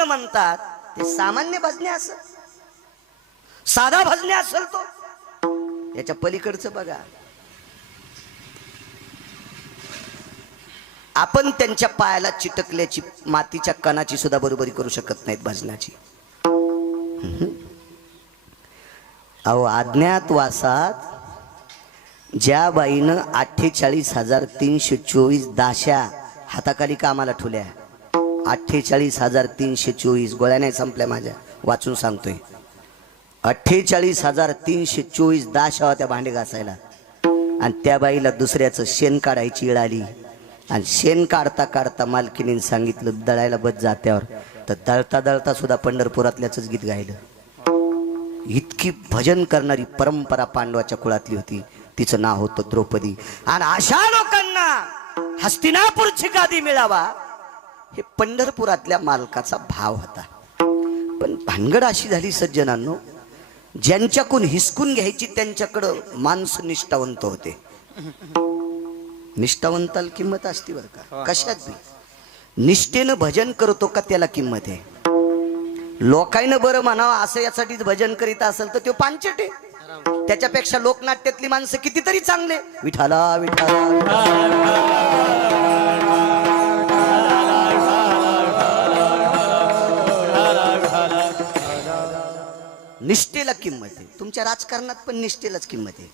कृष्ण म्हणतात ते सामान्य भजने असेल, साधा भजने असेल तो, याच्या पलीकडचं बघा. आपण त्यांच्या पायाला चिटकल्याची मातीच्या कणाची सुद्धा बरोबरी करू शकत नाहीत भजनाची. अहो अज्ञातवासात ज्या बाईनं 48,324 दाशा हाताखाली कामाला ठेवल्या, 48,324 गोळ्या नाही संपल्या माझ्या, वाचून सांगतोय. 48,324 दाशा होत्या भांडे घासायला. आणि त्या बाईला दुसऱ्याचं शेण काढायची वेळ आली आणि शेण काढता काढता मालकीने सांगितलं दळायला बस जात्यावर, तर दळता दळता सुद्धा पंढरपुरातल्याच गीत गायलं. इतकी भजन करणारी परंपरा पांडवाच्या कुळातली होती. तिचं नाव होतं द्रौपदी. आणि अशा लोकांना हस्तिनापूरची गादी मिळावा हे पंढरपुरातल्या मालकाचा भाव होता. पण भानगड अशी झाली सज्जनांनो, ज्यांच्याकडून हिसकून घ्यायची त्यांच्याकडं माणसं निष्ठावंत होते. निष्ठावंताला किंमत असते बरं का, कशात बी. निष्ठेनं भजन करतो का त्याला किंमत आहे. लोकांना बरं म्हणावं असं यासाठीच भजन करीत असेल तर तो पांचट आहे. त्याच्यापेक्षा लोकनाट्यातली माणसं कितीतरी चांगले. विठाला विठाला निष्ठेला किंमत आहे. तुमच्या राजकारणात पण निष्ठेलाच किंमत आहे.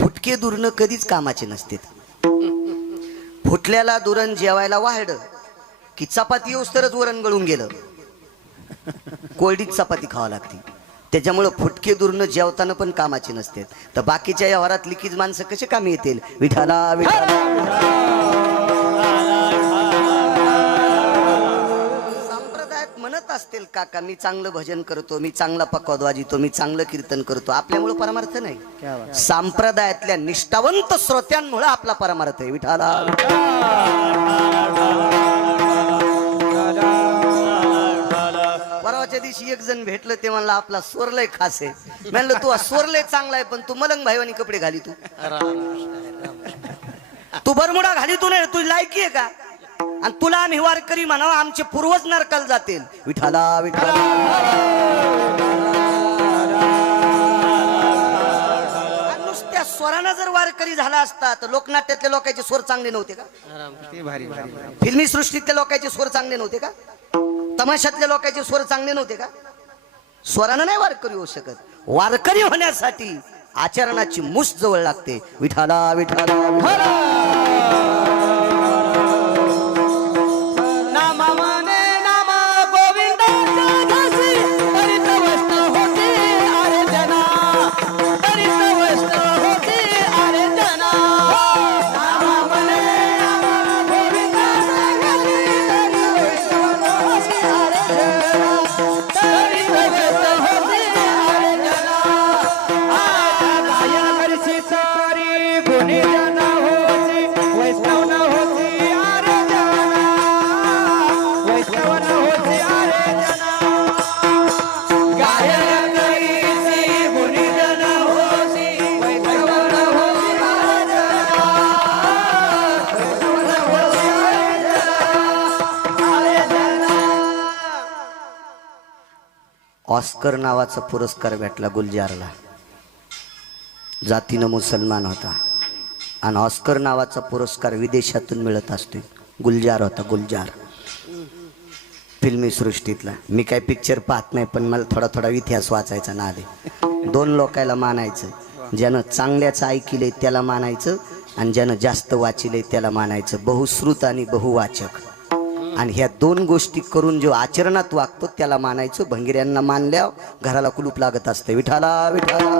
फुटके दुरण कधीच कामाचे नसते. फुटल्याला दुरण जेवायला वाढलं की चपाती येऊस तरच वरण गळून गेलं, कोरडीच चपाती खावा लागते. त्याच्यामुळं फुटके दुरण जेवताना पण कामाचे नसते. तर बाकीच्या व्यवहारात लिकीज माणसं कसे कामी येतील. विठाला विठाला संप्रदायात म्हणत असतील काका मी चांगलं भजन करतो, मी चांगला पकवाद वाजितो, मी चांगलं कीर्तन करतो, आपल्यामुळं परमार्थ नाही. संप्रदायातल्या निष्ठावंत श्रोत्यांमुळे आपला परमार्थ आहे. विठाला परवाच्या दिवशी एक जण भेटलं, ते म्हणलं आपला स्वर लय खास आहे. म्हणलं तू स्वर लय चांगला आहे पण तू मलंग भाईवानी कपडे घाली, तू बरमुडा घाली, तू नाही, तुझी लायकी आहे का. आणि तुला आम्ही वारकरी म्हणावं, आमचे पूर्वज नरकाला जातील. विठाला विठाला नुसत्या स्वरानं जर वारकरी झाला असता तर लोकनाट्यातल्या लोकांचे स्वर चांगले नव्हते का. फिल्मी सृष्टीतल्या लोकांचे स्वर चांगले नव्हते का. तमाशातल्या लोकांचे स्वर चांगले नव्हते का. स्वरानं नाही वारकरी होऊ शकत. वारकरी होण्यासाठी आचरणाची मुस जवळ लागते. विठाला विठाला ऑस्कर नावाचा पुरस्कार भेटला गुलजारला. जातीनं मुसलमान होता आणि ऑस्कर नावाचा पुरस्कार विदेशातून मिळत असतो. गुलजार होता, गुलजार फिल्मी सृष्टीतला. मी काय पिक्चर पाहत नाही पण मला थोडा थोडा इतिहास वाचायचा नाद आहे. दोन लोकायला मानायचं, ज्यानं चांगल्याचं ऐकिले त्याला मानायचं आणि ज्यानं जास्त वाचिले त्याला मानायचं. बहुश्रुत आणि बहुवाचक. आणि ह्या दोन गोष्टी करून जो आचरणात वागतो त्याला मानायचं. भंगिऱ्यांना मानल्यावर घराला कुलूप लागत असते. विठाला विठाला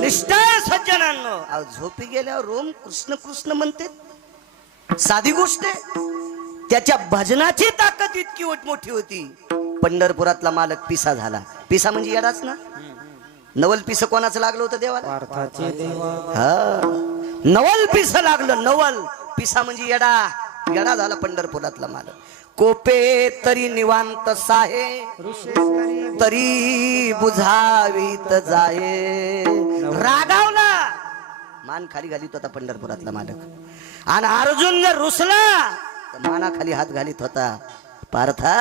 निष्ठा सज्जनांनो. झोपी गेल्यावर रोम कृष्ण कृष्ण म्हणते, साधी गोष्ट आहे. त्याच्या भजनाची ताकद इतकी मोठी होती. पंढरपुरातला मालक पिसा झाला. पिसा म्हणजे येडाच ना. नवल पिस कोणाचं लागलं होतं देवाला. हा नवल पिस लागलं. नवल पिसा म्हणजे येडा. येडा झाला पंढरपुरातला मालक. कोपे तरी निवांत साहे, तरी बुझावीत जाये. रागावला मान खाली घालीत होता पंढरपुरातला मालक, आणि अर्जुन जर रुसला तर मानाखाली हात घालीत होता. पार्था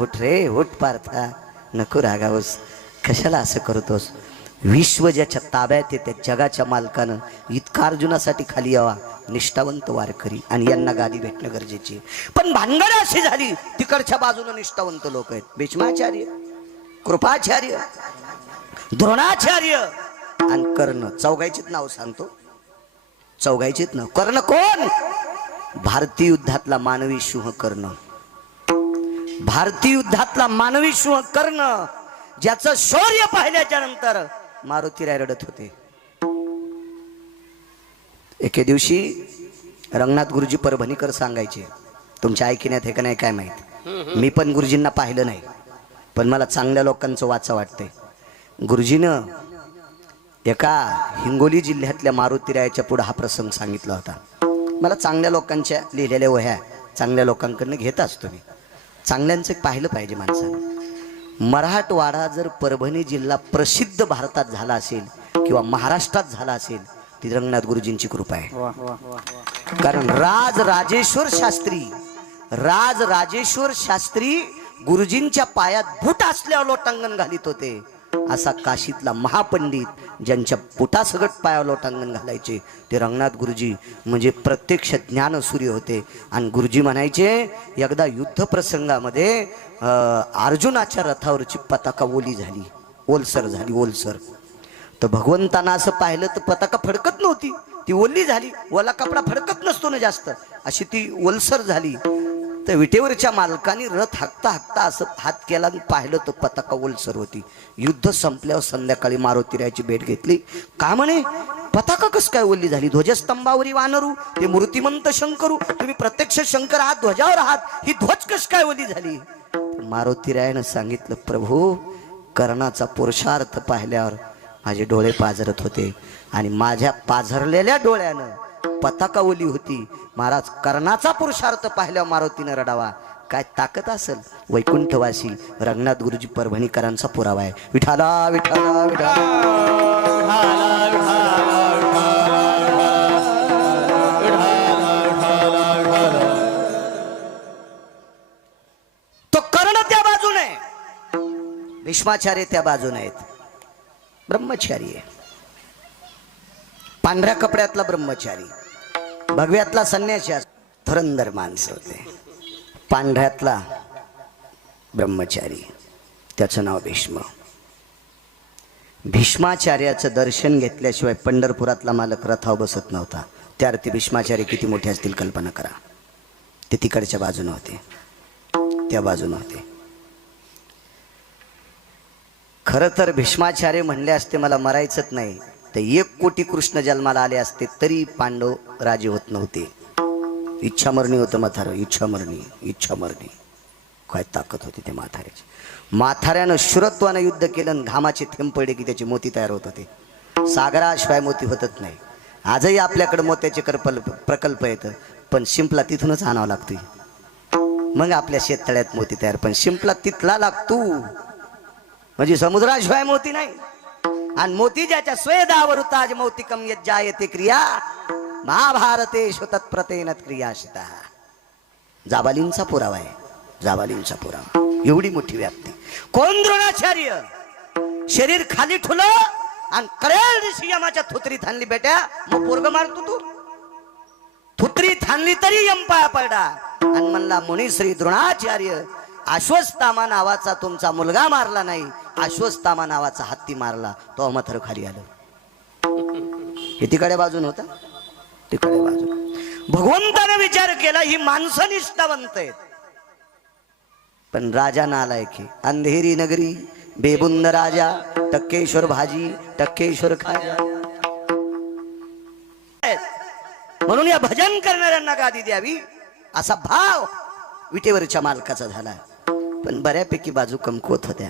उठ रे उठ, पार्था नको रागावस, कशाला असं करतोस. विश्व ज्याच्या ताब्यात येते, जगाच्या मालकानं इतका अर्जुनासाठी खाली यावा, निष्ठावंत वारकरी, आणि यांना गादी भेटणं गरजेची. पण भानगड अशी झाली, तिकडच्या बाजूने निष्ठावंत लोक आहेत. भीष्माचार्य, कृपाचार्य, द्रोणाचार्य आणि कर्ण. चौघायचीच नाव सांगतो, चौघायचीच नाव. कर्ण कोण? भारतीय युद्धातला मानवी सिंह कर्ण. भारतीय युद्धातला मानवी सिंह कर्ण, ज्याचं शौर्य पाहिल्याच्या नंतर मारुतीराय रडत होते. एके दिवशी रंगनाथ गुरुजी परभणीकर सांगायचे, तुमच्या ऐकण्यात हे का नाही काय माहित, मी पण गुरुजींना पाहिलं नाही, पण मला चांगल्या लोकांचं वाचा वाटतंय. गुरुजीनं एका हिंगोली जिल्ह्यातल्या मारुतीरायाच्या पुढे हा प्रसंग सांगितला होता. मला चांगल्या लोकांच्या लिहिलेल्या वह्या चांगल्या लोकांकडनं घेत असतो मी. चांगल्यांचं पाहिलं पाहिजे माणसानं. मराठवाडा जर परभणी जिल्हा प्रसिद्ध भारतात झाला असेल किंवा महाराष्ट्रात झाला असेल, ती रंगनाथ गुरुजींची कृपा आहे. कारण राजराजेश्वर शास्त्री गुरुजींच्या पायात बूट असल्यावर लोटांगण घालीत होते. असा काशीतला महापंडित ज्यांच्या बुटासगट पायावर लोटांगण घालायचे ते रंगनाथ गुरुजी म्हणजे प्रत्यक्ष ज्ञानसूर्य होते. आणि गुरुजी म्हणायचे, एकदा युद्ध प्रसंगामध्ये अर्जुनाच्या रथावरची पताका ओली झाली, ओलसर झाली, ओलसर. तर भगवंतांना असं पाहिलं तर पताका फडकत नव्हती, ती ओली झाली. ओला कपडा फडकत नसतो ना जास्त, अशी ती ओलसर झाली. तर विटेवरच्या मालकाने रथ हाकता हाकता असं हात केला आणि पाहिलं तर पताका ओलसर होती. युद्ध संपल्यावर संध्याकाळी मारुतीरायाची भेट घेतली. का म्हणे, पताका कस काय ओली झाली? ध्वजस्तंभावरी वानरू, ते मूर्तिमंत शंकरू, तुम्ही प्रत्यक्ष शंकर आहात, ध्वजावर आहात, ही ध्वज कस काय ओली झाली? मारुतीरायानं सांगितलं, प्रभू कर्णाचा पुरुषार्थ पाहिल्यावर माझे डोळे पाझरत होते, आणि माझ्या पाझरलेल्या डोळ्यानं पताका ओली होती. महाराज, कर्णाचा पुरुषार्थ पाहिल्यावर मारुतीनं रडावा, काय ताकद असेल. वैकुंठवासी रंगनाथ गुरुजी परभणीकरांचा पुरावा आहे. विठाला विठाला विठाला. तो कर्ण त्या बाजूने, भीष्माचार्य त्या बाजूने आहेत. ब्रह्मचारी आहे, पांढऱ्या कपड्यातला ब्रह्मचारी, भगव्यातला संन्यासी, धुरंधर माणसं होते. पांढऱ्यातला ब्रह्मचारी, त्याचं नाव भीष्म. भीष्माचार्याचं दर्शन घेतल्याशिवाय पंढरपुरातला मालक रथावर बसत नव्हता. त्याअर्थी भीष्माचार्य किती मोठे असतील कल्पना करा. ते तिकडच्या बाजूने होते, त्या बाजूने होते. खरं तर भीष्माचार्य म्हणले असते, मला मरायचंच नाही, तर 1 कोटी कृष्ण जन्माला आले असते तरी पांडव राजे होत नव्हते. इच्छामरणी होतं म्हातारं, इच्छामरणी. काय ताकद होती त्या म्हाताऱ्याची. म्हाताऱ्यानं शुरत्वानं युद्ध केलं आणि घामाचे थेंब पडले की त्याचे मोती तयार होत होते. सागराशिवाय मोती होतच नाही. आजही आपल्याकडे मोत्याचे प्रकल्प येतं, पण शिंपला तिथूनच आणावं लागतोय, मग आपल्या शेततळ्यात मोती तयार. पण शिंपला तिथला लागतो, म्हणजे समुद्राशिवाय मोती नाही. आणि मोती ज्याच्या स्वेदावर ताज मोतिकम यज्जायते क्रिया महाभारतेषु तत्प्रतेन क्रियाशिता. जाबालींचा पुरावा आहे, जाबालींचा पुरावा. एवढी मोठी व्याप्ती. कोण? द्रोणाचार्य. शरीर खाली ठुलं आणि करेल ऋषी यमाच्या थुत्रीत हाणली. बेट्या, मग पोरग मारतो तू? थुत्रीत हाणली तरी यम पाया पडला आणि म्हणला, मुनिश्री द्रोणाचार्य, अश्वत्थामा नावाचा तुमचा मुलगा मारला नाही, अश्वत्थामा नावाचा हत्ती मारला. तो म्हातारं खाली आलं. हे तिकडे बाजून होता, तिकडे बाजून. भगवंताने विचार केला, ही माणसं निष्ठावंत आहेत, पण राजा नालायक आहे. अंधेरी नगरी, बेबुंद राजा, टक्केश्वर भाजी, टक्केश्वर खाजा. म्हणून या भजन करणाऱ्यांना गादी द्यावी असा भाव विटेवरच्या मालकाचा झाला. पण बऱ्यापैकी बाजू कमकुवत होत्या.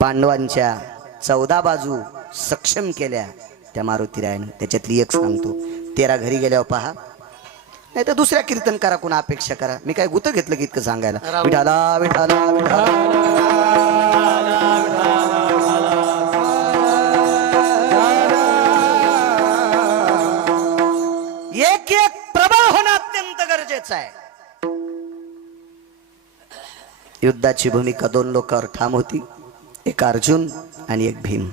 पांडवांच्या 14 बाजू सक्षम केल्या त्या मारुतीरायानं. त्याच्यातली एक सांगतो. 13 घरी गेल्यावर पहा, नाही तर दुसऱ्या कीर्तनकारा कोणा अपेक्षा करा. मी काय गुत घेतलं की इतकं सांगायला. विठाला विठाला विठाला. एक एक प्रबळ होणं अत्यंत गरजेचं आहे. युद्धाची भूमिका दोन लोकांवर ठाम होती, एक अर्जुन आणि एक भीम.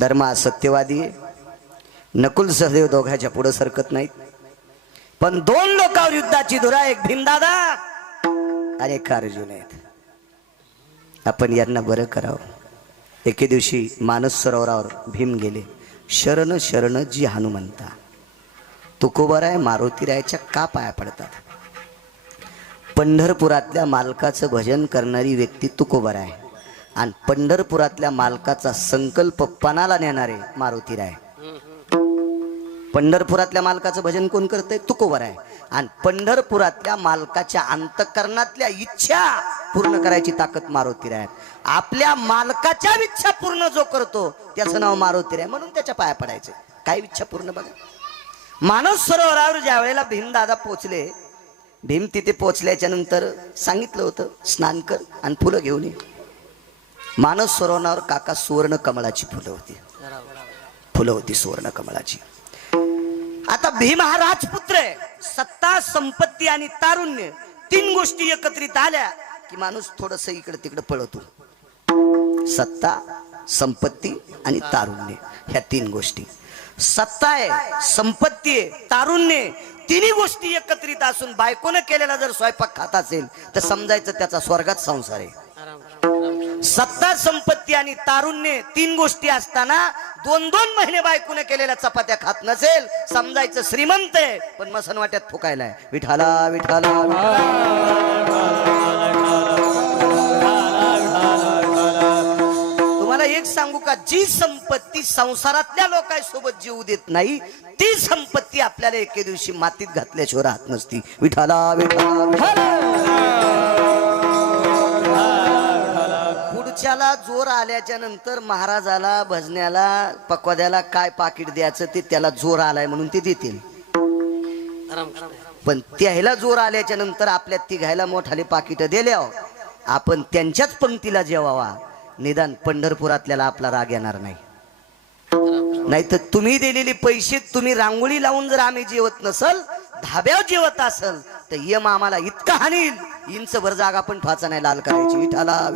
धर्म हा सत्यवादी आहे. नकुल सहदेव दोघांच्या पुढे सरकत नाहीत. पण दोन लोकांवर युद्धाची धुरा, एक भीमदादा आणि एक अर्जुन आहेत. आपण यांना बरं करावं. एके दिवशी मानस सरोवरावर भीम गेले. शरण शरण जी हनुमंता. तुकोबराय मारुतीरायच्या का पाया पडतात? पंढरपुरातल्या मालकाचं भजन करणारी व्यक्ती तुकोबराय आणि पंढरपुरातल्या मालकाचा संकल्प पणाला नेणारे मारुतीराय. पंढरपुरातल्या मालकाचं भजन कोण करतंय? तुकोबराय. आणि पंढरपुरातल्या मालकाच्या अंतःकरणातल्या इच्छा पूर्ण करायची ताकद मारुतीराय. आपल्या मालकाच्या इच्छा पूर्ण जो करतो त्याचं नाव मारुतीराय, म्हणून त्याच्या पाया पडायचे. काय इच्छा पूर्ण बघा. मानस सरोवरावर ज्या वेळेला भीमदादा पोचले, भीम तिथे पोचल्याच्या नंतर सांगितलं होतं स्नान कर आणि फुलं घेऊन ये. मानस सरोवरावर काका सुवर्ण कमळाची फुलं होती सुवर्ण कमळाची. आता भीम हा राजपुत्र आहे. सत्ता, संपत्ती आणि तारुण्य तीन गोष्टी एकत्रित आल्या की माणूस थोडस इकडे तिकडे पळतो. सत्ता, संपत्ती आणि तारुण्य, ह्या तीन गोष्टी. सत्ता आहे, संपत्ती आहे, तारुण्य, तिन्ही गोष्टी एकत्रित असून बायकोनं केलेला जर स्वयंपाक खात असेल तर समजायचं त्याचा स्वर्गात संसार आहे. सत्ता, संपत्ती आणि तारुण्य तीन गोष्टी असताना 2-2 महिने बायकोने केलेल्या चपात्या खात नसेल, समजायचं श्रीमंत आहे पण मसन वाट्यात फुकायलाय. विठाला विठाला. तुम्हाला एक सांगू का, जी संपत्ती संसारातल्या लोकांसोबत जीव देत नाही ती संपत्ती आपल्याला एके दिवशी मातीत घातल्याशिवाय राहत नसती. विठाला विठाला. पुढच्याला जोर आल्याच्या नंतर महाराजाला, भजन्याला, पकवाद्याला काय पाकिट द्यायचं ते त्याला जोर आलाय म्हणून ते देतील. पण त्याला जोर आल्याच्या नंतर आपल्या तिघायला मोठाले पाकिट दिल्या आपण त्यांच्याच पंक्तीला जेवावा. निदान पंढरपुरातल्याला आपला राग येणार नाही. नाहीतर तुम्ही दिलेले पैसे तुम्ही रांगोळी लावून जर आम्ही जेवत नसल, धाब्यावर जेवत असल तर यम आम्हाला इतका हानील, इंच भर जागा पण फाचा नाही लाल करायची. विठाला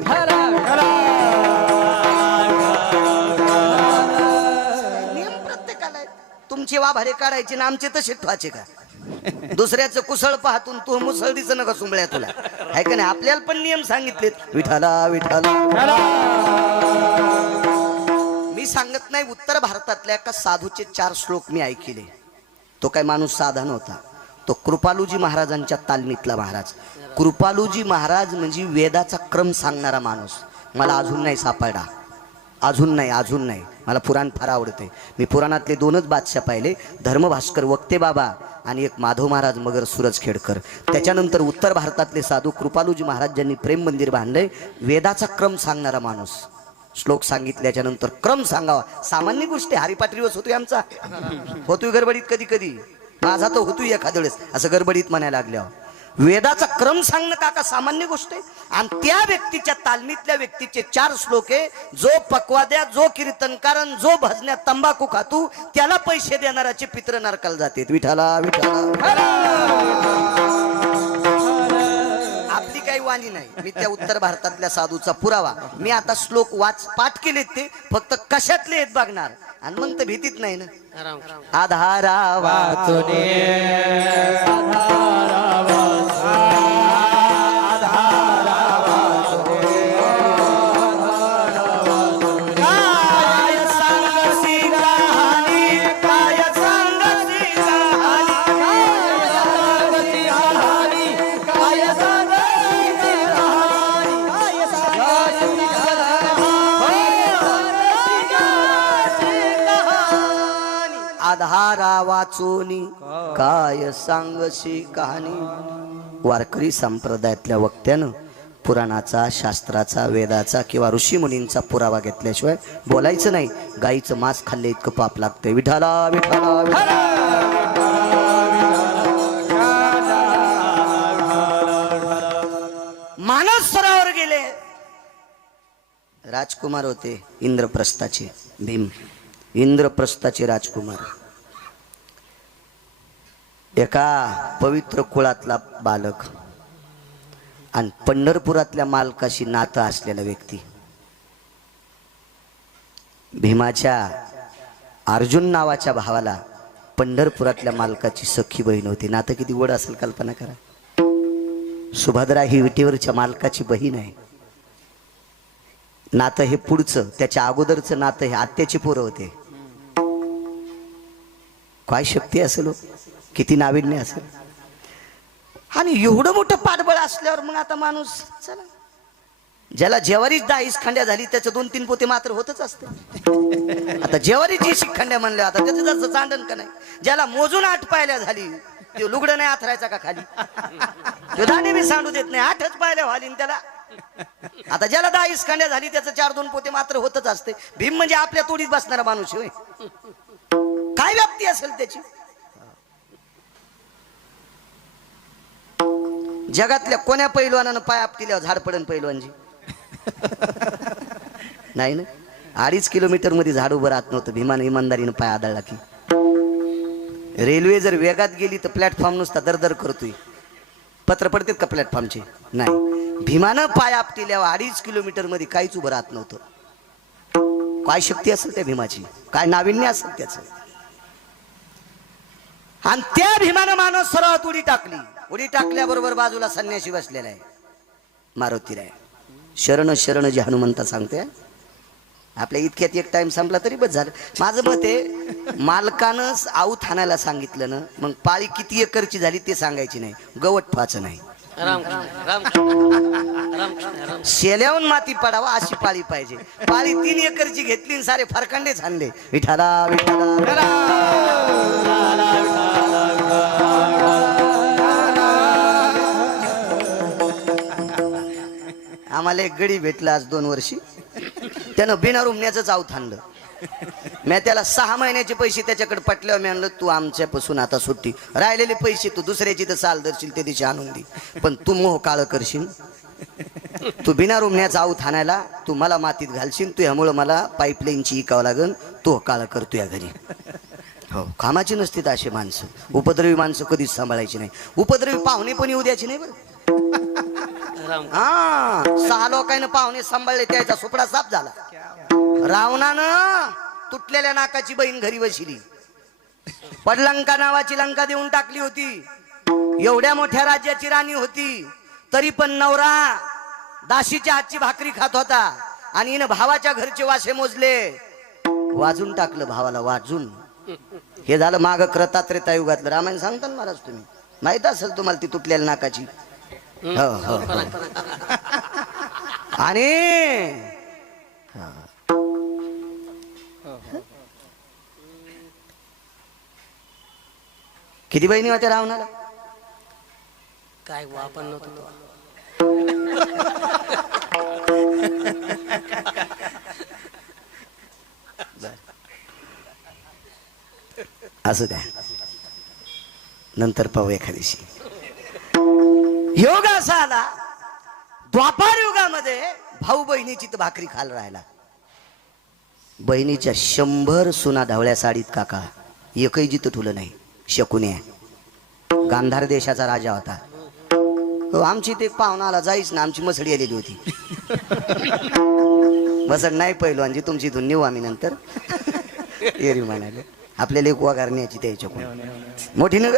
नियम प्रत्येकाला. तुमचे वाभारे काढायचे ना आमचे तसे ठेवायचे का? दुसऱ्याचं कुसळ पाहतून तू मुसळडीचं नका सुंबळ्या तुला आहे का नाही? आपल्याला पण नियम सांगितलेत. विठाला विठाला. मी सांगत नाही, उत्तर भारतातल्या एका साधूचे 4 श्लोक मी ऐकले. तो काय माणूस साधा नव्हता. तो कृपालूजी महाराजांच्या तालमीतला महाराज. कृपालूजी महाराज म्हणजे वेदाचा क्रम सांगणारा माणूस. मला अजून नाही सापडला. अजून नाही. मला पुराण फार आवडते. मी पुराणातले 2च बादशाह पाहिले, धर्मभास्कर वक्ते बाबा आणि एक माधव महाराज मगर सूरज खेडकर. त्याच्यानंतर उत्तर भारतातले साधू कृपालूजी महाराज ज्यांनी प्रेम मंदिर बांधले. वेदाचा क्रम सांगणारा माणूस. श्लोक सांगितल्याच्या नंतर क्रम सांगावा. सामान्य गोष्टी हरिपाठ दिवस होतोय आमचा, होतोय गडबडीत कधी कधी, माझा तो होतोय एखाद्या वेळेस असं गडबडीत म्हणायला लागल्यावर. वेदाचा क्रम सांगणं काका सामान्य गोष्ट आहे. आणि त्या व्यक्तीच्या तालमीतल्या व्यक्तीचे 4 श्लोक आहे. जो पकवाद्या, जो कीर्तनकारण, जो भजन्यात तंबाखू खातू त्याला पैसे देणाराचे पित्र नरकाला जाते. विठाला विठाला. आपली काही वाणी नाही. मी त्या उत्तर भारतातल्या साधूचा पुरावा. मी आता श्लोक पाठ केलेत, ते फक्त कशातले आहेत बघणार आणि मग तर भीतीत नाही ना. आधारा वाचुने आधारा वाचोनी काय सांगशी कहाणी. वारकरी संप्रदायातल्या वक्त्यानं पुराणाचा, शास्त्राचा, वेदाचा किंवा ऋषीमुनींचा पुरावा घेतल्याशिवाय बोलायचं नाही. गाईचं मांस खाल्ले इतकं पाप लागतंय. विठाला विठाला. मानस सरोवर गेले. राजकुमार होते इंद्रप्रस्थाचे. भीम इंद्रप्रस्थाचे राजकुमार. एका पवित्र कुळातला बालक आणि पंढरपुरातल्या मालकाशी नातं असलेला व्यक्ती. भीमाच्या अर्जुन नावाच्या भावाला पंढरपुरातल्या मालकाची सख्खी बहीण होती. नातं किती गोड असेल कल्पना करा. सुभद्रा ही विटेवरच्या मालकाची बहीण आहे. नातं हे पुढचं, त्याच्या अगोदरचं नातं हे आत्याची पोरं होते. काय शक्ती असेल, किती नाविन्य असेल. आणि एवढं मोठं पाठबळ असल्यावर मग आता माणूस चला, ज्याला जेवारीच 10 खंड्या झाली त्याचं 2-3 पोते मात्र होतच असते. आता जेवारीची शिखंड्या म्हणले, आता त्याचं जसं चांडण का नाही. ज्याला मोजून 8 पायल्या झाली ते लुगडं नाही आथरायचा का खाली, तो दाणे बी सांडू देत नाही, 8च पायल्या व्हाली त्याला. आता ज्याला 10 खंड्या झाली त्याचं 4-2 पोते मात्र होतच असते. भीम म्हणजे आपल्या तोडीत बसणारा माणूस होय. काय व्याप्ती असेल त्याची. जगातल्या कोण्या पैलवानानं पाय आपटिल्यावर झाड पडन पैलवानजी? नाही ना. 2.5 किलोमीटर मध्ये झाड उभं राहत नव्हतं. भीमानं इमानदारीनं पाय आदळला की. रेल्वे जर वेगात गेली तर प्लॅटफॉर्म नुसता दरदर करतोय. पत्र पडतात का प्लॅटफॉर्मचे? नाही. भीमानं पाय आपटिल्यावर 2.5 किलोमीटर मध्ये काहीच उभं राहत नव्हतं. काय शक्ती असेल त्या भीमाची, काय नाविन्य असेल त्याचं. आणि त्या भीमानं माणूस सरळ उडी टाकली. उडी टाकल्याबरोबर बाजूला संन्यासी बसलेला आहे, मारुतीराय. शरण शरण जे हनुमंता सांगते. आपल्या इतक्यात एक टाइम संपला तरी बस झालं. माझं मत आहे, मालकानं आऊत हाणायला सांगितलं ना, मग पाळी किती एकरची झाली ते सांगायची नाही, गवत ठेवायचं नाही. शेल्याहून माती पडावा अशी पाळी पाहिजे. पाळी 3 एकरची घेतली सारे फरकंडे झाले. विठाला विठाला आम्हाला एक गडी भेटला आज 2 वर्षी. त्यानं बिना रुमण्याचंच आऊत आणलं. मी त्याला 6 महिन्याचे पैसे त्याच्याकडे पटल्यावर मी म्हणलं, तू आमच्यापासून आता सुट्टी, राहिलेले पैसे तू दुसऱ्याची तर साल धरशील त्या दिवशी आणून दे, पण तू मोह काळ करशील. तू बिना रुमण्याचा आऊत आणायला तू मला मातीत घालशील. तू ह्यामुळं मला पाईपलाईनची इकावं लागन. तू काळ करतो या घरी. हो, कामाची नसतील अशी माणसं. उपद्रवी माणसं कधीच सांभाळायची नाही. उपद्रवी पाहुणे पण येऊ द्यायची नाही बरं. हा, 6 लोकांना पाहुणे सांभाळले, त्याचा सुपडा साफ झाला. रावणानं तुटलेल्या नाकाची बहीण घरी बसली. पडलंका नावाची लंका देऊन टाकली होती. एवढ्या मोठ्या राज्याची राणी होती, तरी पण नवरा दाशीच्या हातची भाकरी खात होता. आणि हिनं भावाच्या घरचे वासे मोजले, वाजून टाकलं भावाला, वाजून. हे झालं माग क्रतात्रेता युगातलं. रामायण सांगता ना महाराज तुम्ही, माहित असेल तुम्हाला ती तुटलेल्या नाकाची. हो हो. आणि किती बहिणी होत्या रावणाला? काय आपण नव्हतो. असं द्या, नंतर पाहू एखाद्याशी. योग असा आला, द्वापार युगामध्ये भाऊ बहिणीची तर भाकरी खाल राहिला. बहिणीच्या 100 सुना धावळ्या साडीत काका, एकही जिथं ठुलं नाही. शकुनी गांधार देशाचा राजा होता. हो, आमची ते पाहुणा आला जाईच ना, आमची मसडी आलेली होती. मसड नाही पहिलवानजी, तुमची इथून नेऊ आम्ही नंतर. एरी म्हणाले आपल्याला एक वगार न्यायची त्याच्याकडून, मोठी न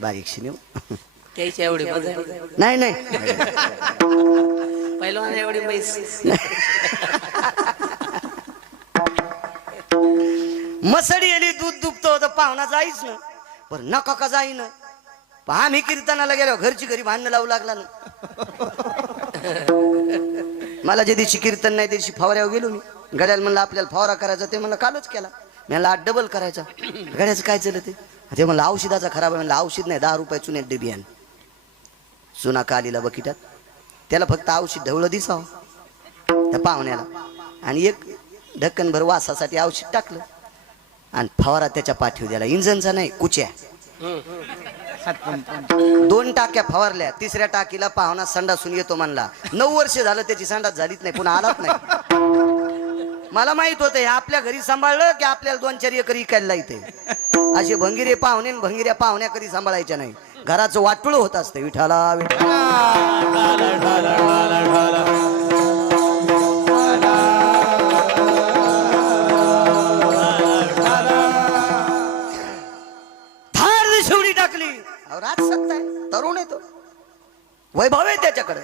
बारीकशी नेऊ. त्याच्या एवढी नाही नाही पहिलवान एवढी पैस. मसडी आली, दूध दुभत होतं, पाहुणा जाईच ना. पण नका का जाईन. आम्ही कीर्तनाला गेलो, घरची घरी भांडणं लावू लागला ना. मला जे दिवशी कीर्तन नाही त्या दिवशी फवाऱ्यावर गेलो मी. गड्याला म्हणलं आपल्याला फवारा करायचा, ते म्हणलं कालच केला. मी म्हणलं 8 डबल करायचा. गड्याचं काय चाललं ते म्हणलं औषधाचा खराब आहे. म्हणलं औषध नाही, 10 रुपये चुन्यात डबी आण. चुना कालीला बकिटात, त्याला फक्त औषध ढवळं दिसावं त्या पाहुण्याला. आणि एक ढक्कनभर वासासाठी औषध टाकलं आणि फवारा त्याच्या पाठीवर द्याला. इंजनचा नाही, कुच्या. 2 टाक्या फवारल्या. 3ऱ्या टाकीला पाहुणा संडासून येतो म्हणला. 9 वर्ष झालं त्याची संडास झालीच नाही, पुन्हा आलाच नाही. मला माहित होतं हे आपल्या घरी सांभाळलं की आपल्याला 2-4 एकर इकायला इथे असे भंगिरे पाहुणे न भंगिऱ्या पाहुण्या कधी सांभाळायच्या नाही. घराचं वाटुळ होत असतं. विठाला थार शेवडी टाकली. राजसत्ता आहे, तरुण आहे तो, वैभव आहे त्याच्याकडे.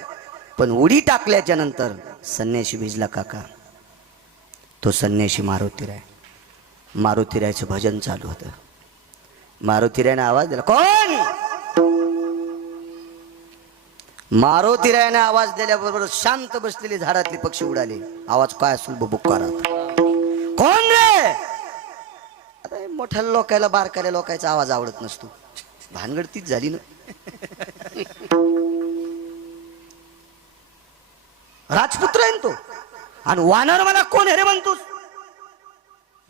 पण उडी टाकल्याच्या नंतर संन्याशी भिजला काका. तो संन्याशी मारुतीराय. मारुतीरायचं भजन चालू होतं. मारुतीरायने आवाज दिला. कोण? मारुतीरायने आवाज दिल्याबरोबर शांत बसलेली झाडातली पक्षी उडाले. आवाज काय असेल बुबुक्कारा. कोण रे? आता मोठ्या लोकायला बारकाल्या लोकांचा आवाज आवडत नसतो. भानगड तीच झाली ना. राजपुत्र आहे तो. आणि वानर मला कोण आहे रे म्हणतोस?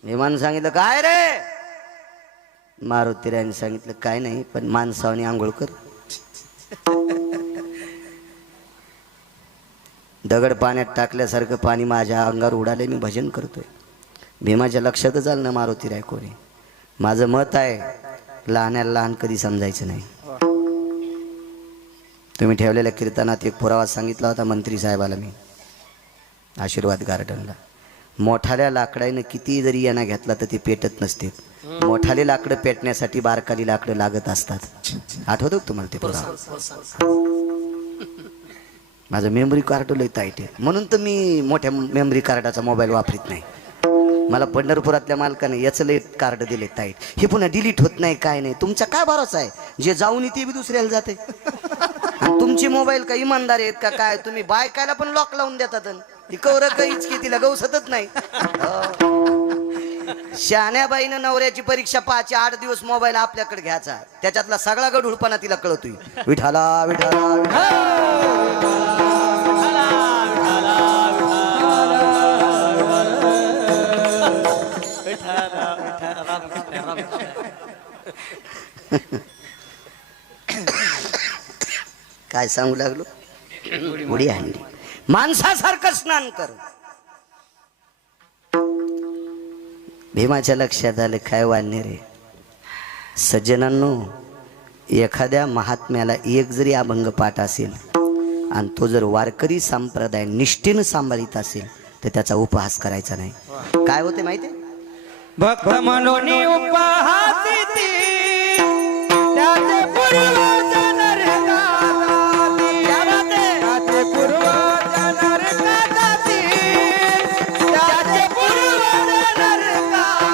विमान सांगितलं काय रे? मारुतीरायने सांगितलं काय नाही, पण माणसावनी आंघोळ कर. दगड पाण्यात टाकल्यासारखं पाणी माझ्या अंगावर उडाले. मी भजन करतोय. भीमाच्या लक्षातच आलं ना मारुतीराय कोणी. माझं मत आहे लहान्याला लहान कधी समजायचं नाही. तुम्ही ठेवलेल्या कीर्तनात एक पुरावा सांगितला होता मंत्री साहेबाला मी आशीर्वाद गार्डनला. मोठाल्या लाकडाने किती जरी यांना घेतला तर ते पेटत नसते. मोठाले लाकडं पेटण्यासाठी बारकाली लाकडं लागत असतात. आठवतं तुम्हाला ते पुरावा? माझं मेमरी कार्ड लय टाईट आहे म्हणून तर मी मोठ्या मेमरी कार्डाचा मोबाईल वापरत नाही. मला पंढरपुरातल्या मालकाने याचं लय कार्ड दिले टाईट. हे पुन्हा डिलीट होत नाही काय नाही. तुमचा काय भरोसा आहे? जे जाऊन ते बी दुसऱ्याला जाते. आणि तुमची मोबाईल का इमानदार आहेत का काय? तुम्ही बायकायला पण लॉक लावून देतात. ती कवर काहीच की तिला गवसतच नाही. शहाण्याबाईनं नवऱ्याची परीक्षा 8 दिवस मोबाईल आपल्याकडे घ्यायचा. त्याच्यातला सगळा गढूळपणा तिला कळतोय. विठाला विठाला काय सांगू लागलो? उडी हाणली. माणसासारखं स्नान कर. भीमाच्या लक्षात आलं काय वाढणे रे. सज्जनांनो, एखाद्या महात्म्याला एक जरी अभंग पाठ असेल आणि तो जर वारकरी संप्रदाय निष्ठेनं सांभाळीत असेल तर त्याचा उपहास करायचा नाही. काय होते माहिती? भक्त म्हणून उपहासी त्याचे पूर्वज नरकाती. त्याचे पूर्वज नरकाती. त्याचे पूर्वज नरकाती.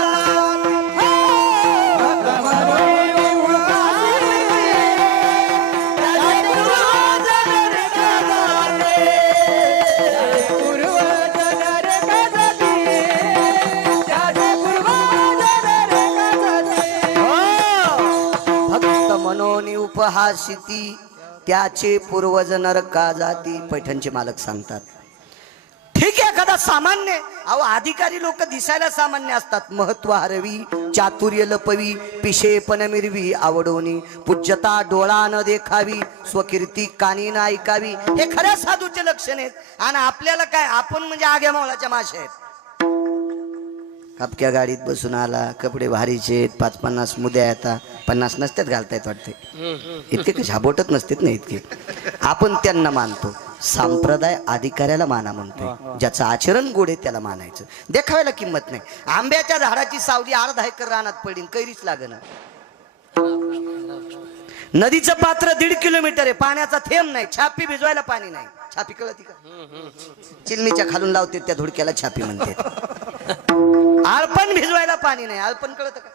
भक्त म्हणून उपहासी त्याचे पूर्वज नरकाती. पूर्वज नरकाती. भक्त मनोनी उपहासिती त्याचे पूर्वज नरका जाती. पैठणचे मालक सांगतात. ठीक आहे एखादा सामान्य. अहो अधिकारी लोक दिसायला सामान्य असतात. महत्व हरवी, चातुर्य लपवी, पिशेपण मिरवी, आवडोनी पूज्यता डोळा न देखावी, स्वकीर्ती कानी न ऐकावी. हे खऱ्या साधूचे लक्षण आहेत. आणि आपल्याला काय, आपण म्हणजे आग्या मावळाच्या माशा आहेत. हपक्या गाडीत बसून आला, कपडे भारीचे, 5-50 मुद्या येतात. 50 नसतात घालतायत वाटते. इतके कसे झाबोटत नसतात ना इतके. आपण त्यांना मानतो. संप्रदाय अधिकाऱ्याला माना म्हणतोय. ज्याचं आचरण गोड आहे त्याला मानायचं. देखावायला किंमत नाही. आंब्याच्या झाडाची सावली 1/2 एकर रानात पडली, कैरीच लागेना. नदीचं पात्र 1.5 किलोमीटर आहे, पाण्याचा थेंब नाही. छापी भिजवायला पाणी नाही. छापी कळती का? चिलमीच्या खालून लावते त्या धुडक्याला छापी म्हणते. आळपण भिजवायला पाणी नाही. आळपण कळत का?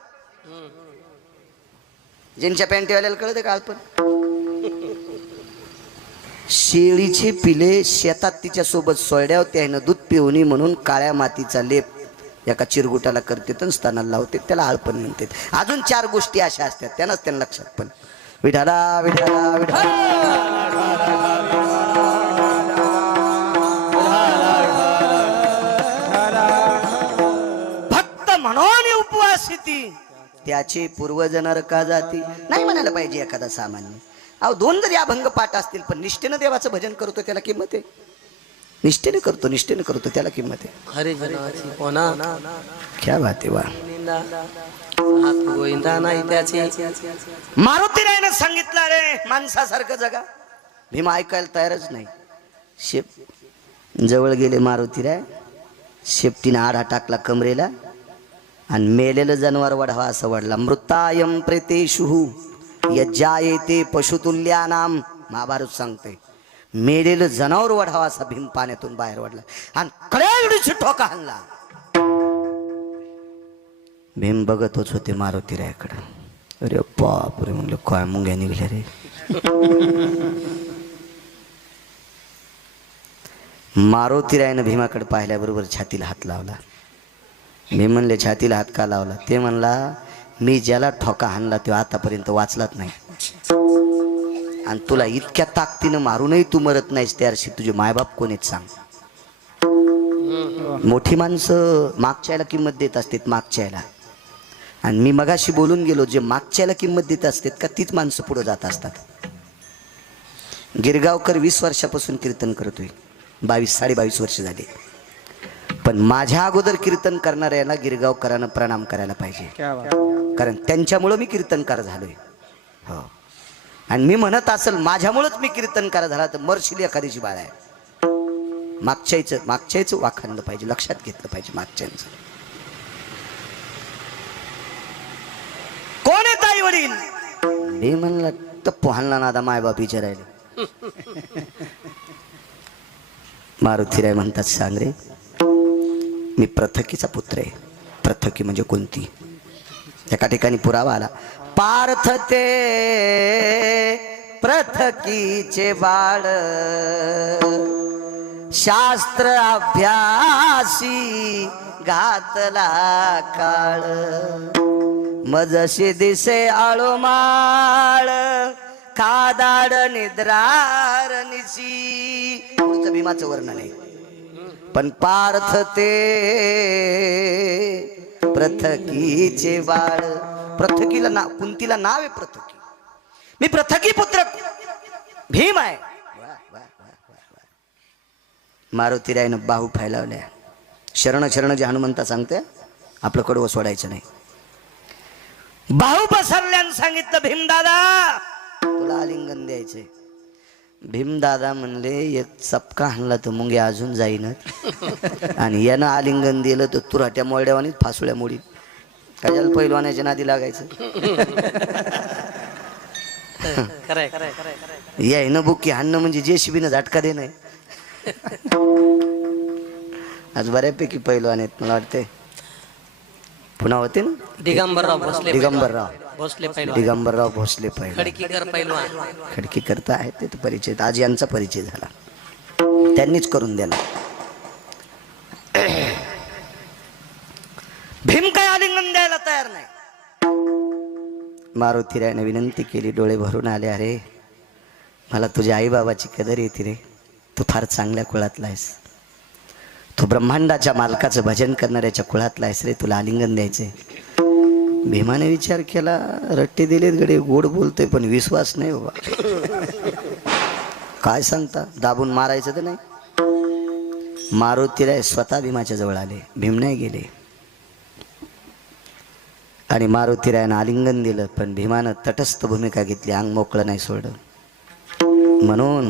ज्यांच्या पॅन्टीवाल्याला कळत का आळपण? शेळीचे पिले शेतात तिच्या सोबत सोयड्या त्यानं दूध पिवणी म्हणून काळ्या मातीचा लेप एका चिरगुटाला करते तर स्तनाला लावते, त्याला आळपण म्हणते. अजून 4 गोष्टी अशा असतात त्यांनाच त्यांना लक्षात. पण विठाला विठाला विठाला भक्त म्हणून उपवासिती त्याचे पूर्वज नरका जाती. नाही म्हणायला पाहिजे एखादा सामान्य. अहो 2 जरी अभंग पाठ असतील पण निष्ठेनं देवाचं भजन करतो त्याला किंमत आहे. निष्ठेने करतो त्याला किंमत आहे. हरे जनाची कोणा क्या बात आहे वा. निंदा हात गोविंदा नाही त्याचे. मारुतीरायनं सांगितलं रे माणसासारखं जगा. भीम ऐकायला तयारच नाही. जवळ गेले मारुतीराय. शेपटीने आडा टाकला कमरेला आणि मेलेलं जनावर वढावा असं वडला. मृतायम प्रेतेषु यज्जायते पशुतुल्यानाम. महाभारत सांगते मेलेलं जनावर वढावा असा भीम पाण्यातून बाहेर वडला आणि कड्याची ठोका हाणला. भीम बघतच होते मारुतीरायाकडे. अरे बापरे म्हणलं काय मुंग्या निघल्या रे. मारुतीरायानं भीमाकडे पाहिल्याबरोबर छातीला हात लावला. भीम म्हणले छातीला हात का लावला. ते म्हणला मी ज्याला ठोका हाणला तो आतापर्यंत वाचलाच नाही आणि तुला इतक्या ताकदीनं मारूनही तू मरत नाहीस त्याशी तुझे मायबाप कोणीच सांग. मोठी माणसं मागच्याला किंमत देत असतात मागच्याला. आणि मी मगाशी बोलून गेलो जे मागच्याला किंमत देत असतात का तीच माणसं पुढे जात असतात. गिरगावकर 20 वर्षापासून कीर्तन करतोय. 22-22.5 वर्ष झाली. पण माझ्या अगोदर कीर्तन करणाऱ्याला गिरगावकरांना प्रणाम करायला पाहिजे. कारण त्यांच्यामुळं मी कीर्तनकार झालोय. हो. आणि मी म्हणत असेल माझ्यामुळंच मी कीर्तनकार झाला तर मरशील एखाद्याची बाळ आहे. मागच्याचं वाखाणलं पाहिजे. लक्षात घेतलं पाहिजे मागच्यांचं. कोण आहे ताई वडील. मी म्हणलं टप्पू हाणला नादा मायबाप विचारायला. मारुतीराय म्हणतात सांग रे मी प्रथकीचा पुत्र आहे. प्रथकी म्हणजे कोणती. एका ठिकाणी पुरावा आला. पार्थ ते प्रथकीचे बाळ शास्त्र अभ्यासी घातला काळ मजशी दिसे आळोमाळ खादाड निद्रार निशी. पुढचं भीमाचं वर्णन आहे. पण पार्थ ते प्रथकीचे बाळ. प्रथकीला नाव कुंतीला नाव आहे प्रथकी. मी प्रथकी पुत्र भीम आहे. मारुतीरायनं बाहू फैलावल्या. शरण जे हनुमंता सांगते आपलं कडवं सोडायचं नाही. बाहू पसरल्यानं सांगितलं भीमदादा तुला आलिंगन द्यायचंय. भीमदादा म्हणले एक चपका हाणला तर मुंग्या अजून जाईनच आणि यानं आलिंगन दिलं तर तुराट्या मोरड्यावानीच फासुळ्या मोडी. कशाला पैलवानाच्या नादी लागायचं. यायनं बुक्की हाणणं म्हणजे जेसीबीनं झटका देणं. आज बऱ्यापैकी पैलवान आहेत मला वाटते. पुन्हा होते ना दिगंबरराव भोसले दिगंबरराव भोसले पैलवान. खडकीकर पैलवान. खडकी करता आहेत ते परिचय. आज यांचा परिचय झाला. त्यांनीच करून दिला. भीम काय आलिंगन द्यायला तयार नाही. मारुतीरायने विनंती केली. डोळे भरून आले. अरे मला तुझ्या आई बाबाची कदर येते रे. तू फार चांगल्या कुळातला आहेस. तू ब्रह्मांडाच्या मालकाचं भजन करणाऱ्याच्या कुळातला आहेस रे. तुला आलिंगन द्यायचंय. भीमाने विचार केला. रट्टे दिलेत गडे गोड बोलतोय पण विश्वास नाही बाबा. काय सांगता दाबून मारायचं तर नाही. मारुतीराय स्वतः भीमाच्या जवळ आले. भीम नाही गेले. आणि मारुतीरायानं आलिंगन दिलं. पण भीमानं तटस्थ भूमिका घेतली. अंग मोकळं नाही सोडलं. म्हणून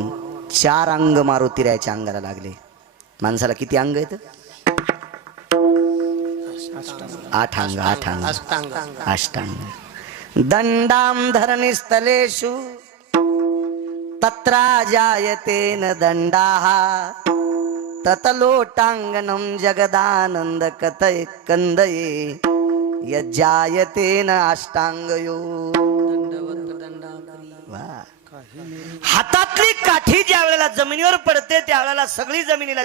4 अंग मारुतीरायाच्या अंगाला लागले. माणसाला किती अंग आहेत. 8 अंग. अष्टांग. दंडाम धरणिस्थलेषु तत्रा जायतेन दंडाः ततलोटांगनं जगदानंद कथय कंदये यज्जायतेन अष्टांगयो. हातातली काठी ज्या वेळेला जमिनीवर पडते त्यावेळेला सगळी जमिनीला